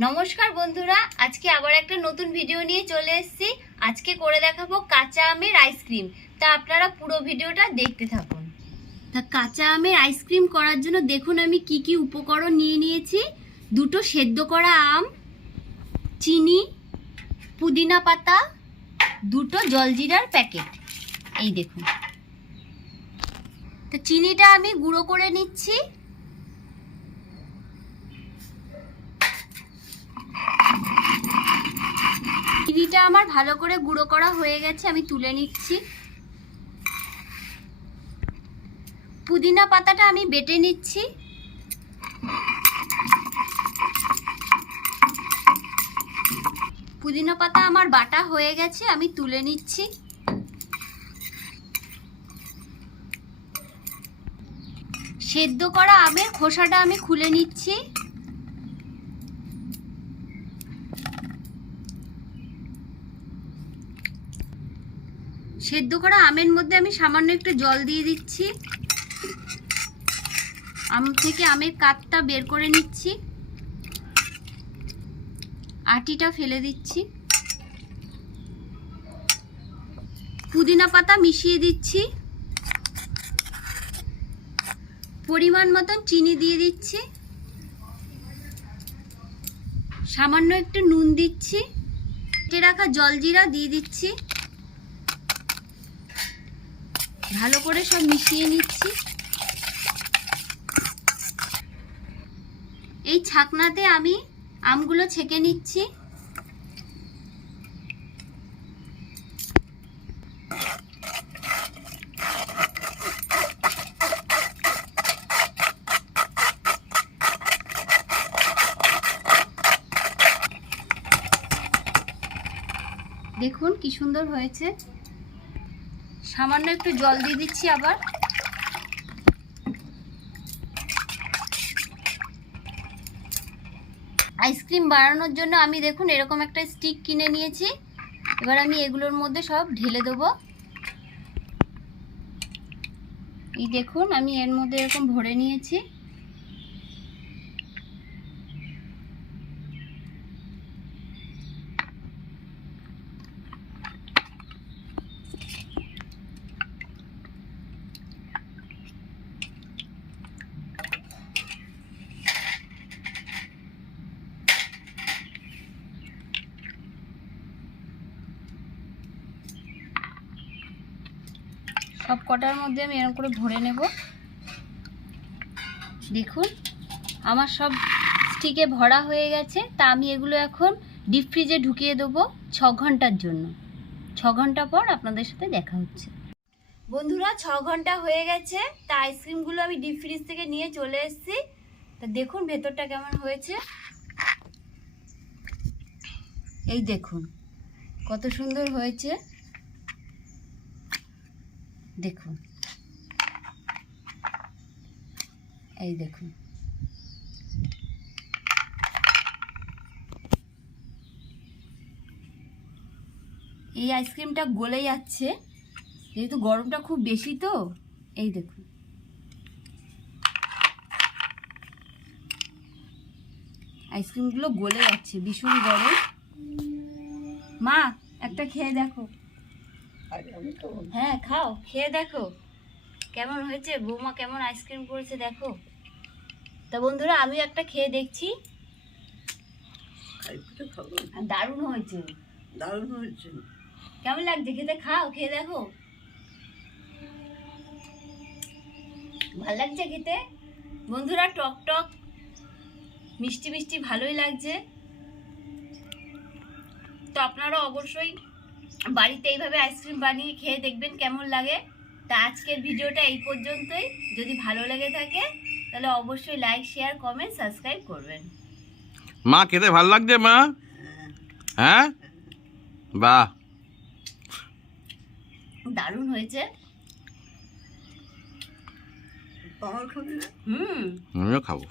নমস্কার বন্ধুরা, আজকে আবার একটা নতুন ভিডিও নিয়ে চলে এসেছি। আজকে করে দেখাবো কাঁচা আমের আইসক্রিম। তা আপনারা পুরো ভিডিওটা দেখতে থাকুন। তা কাঁচা আমের আইসক্রিম করার জন্য দেখুন আমি কি কি উপকরণ নিয়ে নিয়েছি। দুটো সেদ্ধ করা আম, চিনি, পুদিনা পাতা, দুটো জলজিরার প্যাকেট। এই দেখুন। তো চিনিটা আমি গুঁড়ো করে নিচ্ছি। চিনিটা আমার ভালো করে গুঁড়ো করা হয়ে গেছে, আমি তুলে নিচ্ছি। পুদিনা পাতাটা আমি বেটে নিচ্ছি। পুদিনা পাতা আমার বাটা হয়ে গেছে, আমি তুলে নিচ্ছি। সেদ্ধ করা আমের খোসাটা আমি খুলে নিচ্ছি। সেদ্ধ করা আমের মধ্যে আমি সামান্য একটু জল দিয়ে দিচ্ছি। আম থেকে আমের কাতটা বের করে নিচ্ছি, আটিটা ফেলে দিচ্ছি। পুদিনা পাতা মিশিয়ে দিচ্ছি। পরিমাণ মতন চিনি দিয়ে দিচ্ছি। সামান্য একটু নুন দিচ্ছি। কেটে রাখা জলজিরা দিয়ে দিচ্ছি। ভালো করে সব মিশিয়ে নিচ্ছি। এই ছাকনাতে আমি আমগুলো ছেঁকে নিচ্ছি। দেখুন কি সুন্দর হয়েছে। সামান্য একটু জল দিয়ে দিচ্ছি আবার। আইসক্রিম বানানোর জন্য আমি দেখুন এরকম একটা স্টিক কিনে নিয়েছি। এবার আমি এগুলোর মধ্যে সব ঢেলে দেবো। এই দেখুন আমি এর মধ্যে এরকম ভরে নিয়েছি। সব কটার মধ্যে আমি এরকম করে ভরে নেব। দেখুন আমার সব স্টিকে ভরা হয়ে গেছে। তা আমি এগুলো এখন ডিপ ফ্রিজে ঢুকিয়ে দেবো 6 ঘন্টার জন্য। 6 ঘন্টা পর আপনাদের সাথে দেখা হচ্ছে। বন্ধুরা 6 ঘন্টা হয়ে গেছে। তা আইসক্রিমগুলো আমি ডিপ ফ্রিজ থেকে নিয়ে চলে এসেছি। তা দেখুন ভেতরটা কেমন হয়েছে। এই দেখুন কত সুন্দর হয়েছে। দেখুন এই দেখুন। এই আইসক্রিমটা গলে যাচ্ছে যেহেতু গরমটা খুব বেশি। তো এই দেখুন আইসক্রিমগুলো গলে যাচ্ছে, ভীষণ গরম। মা একটা খেয়ে দেখো। হ্যাঁ খাও, খেয়ে দেখো কেমন হয়েছে। বৌমা কেমন আইসক্রিম করেছে দেখো। তা বন্ধুরা আমি একটা খেয়ে দেখছি। দারুণ হয়েছে, দারুণ হয়েছে। কেমন লাগছে খেতে? খাও, খেয়ে দেখো। ভালো লাগছে খেতে বন্ধুরা। টক টক মিষ্টি মিষ্টি ভালোই লাগছে। তো আপনারা অবশ্যই বাড়িতে এইভাবে আইসক্রিম বানিয়ে খেয়ে দেখবেন কেমন লাগে। তা আজকের ভিডিওটা এই পর্যন্তই। যদি ভালো লেগে থাকে তাহলে অবশ্যই লাইক, শেয়ার, কমেন্ট, সাবস্ক্রাইব করবেন। মা খেতে ভালো লাগছে মা? হ্যাঁ, বাহ, দারুণ হয়েছে। আমিও খাবো।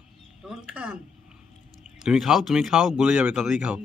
তুমি খাও, গলে যাবে, তাড়াতাড়ি খাও।